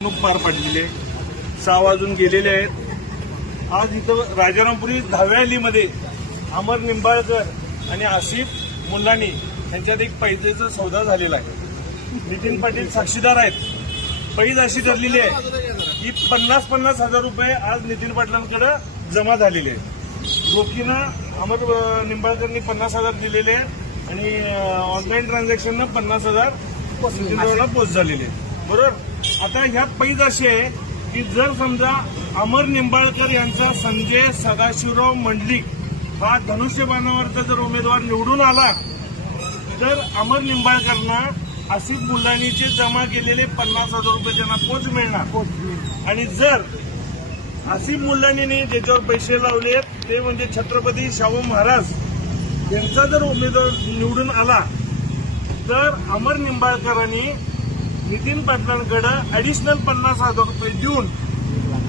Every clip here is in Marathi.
पार पडलेले 6 वाजून गेलेले आहेत। आज इथं राजारामपुरी 10व्या लीमध्ये अमर निंबाळकर आणि आसिफ मुल्लानी यांच्यात एक पैजेचा सौदा झालेला आहे। नितीन पाटील साक्षीदार आहेत। पैज अशी ठरलेली आहे की 50,000 रुपये आज नितीन पाटलांकडे जमा झालेले आहेत। रोखीनं अमर निंबाळकरनी 50,000 दिलेले आहेत आणि ऑनलाईन ट्रान्झॅक्शननं 50,000 नितीन पोस्ट झालेले आहेत। बरोबर। आता ह्यात पैज अशी आहे की जर समजा अमर निंबाळकर यांचा संजय सदाशिवराव मंडलिक हा धनुष्यबाणावरचा जर उमेदवार निवडून आला तर अमर निंबाळकरना आसिफ मुल्लानीचे जमा केलेले 50,000 रुपये त्यांना पोच मिळणार। आणि जर आसिफ मुल्लानीने ज्याच्यावर पैसे लावले ते म्हणजे छत्रपती शाहू महाराज यांचा जर उमेदवार निवडून आला तर अमर निंबाळकरांनी नितीन पाटलांकडे ऍडिशनल 50,000 रुपये देऊन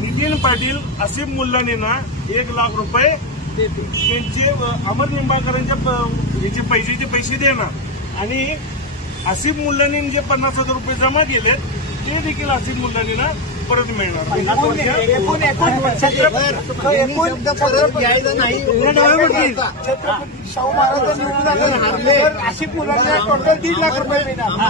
नितीन पाटील आसिफ मुल्लानींना 1 लाख रुपये त्यांचे अमर निंबाळकरांच्या पैसे देणार आणि आसिफ मुल्लानींनी जे 50,000 रुपये जमा केलेत ते देखील आसिफ मुल्लानींना परत मिळणार। शाहू महाराज निवडून आसिफ मुल्लानी टोटल 1.5 लाख रुपये मिळणार।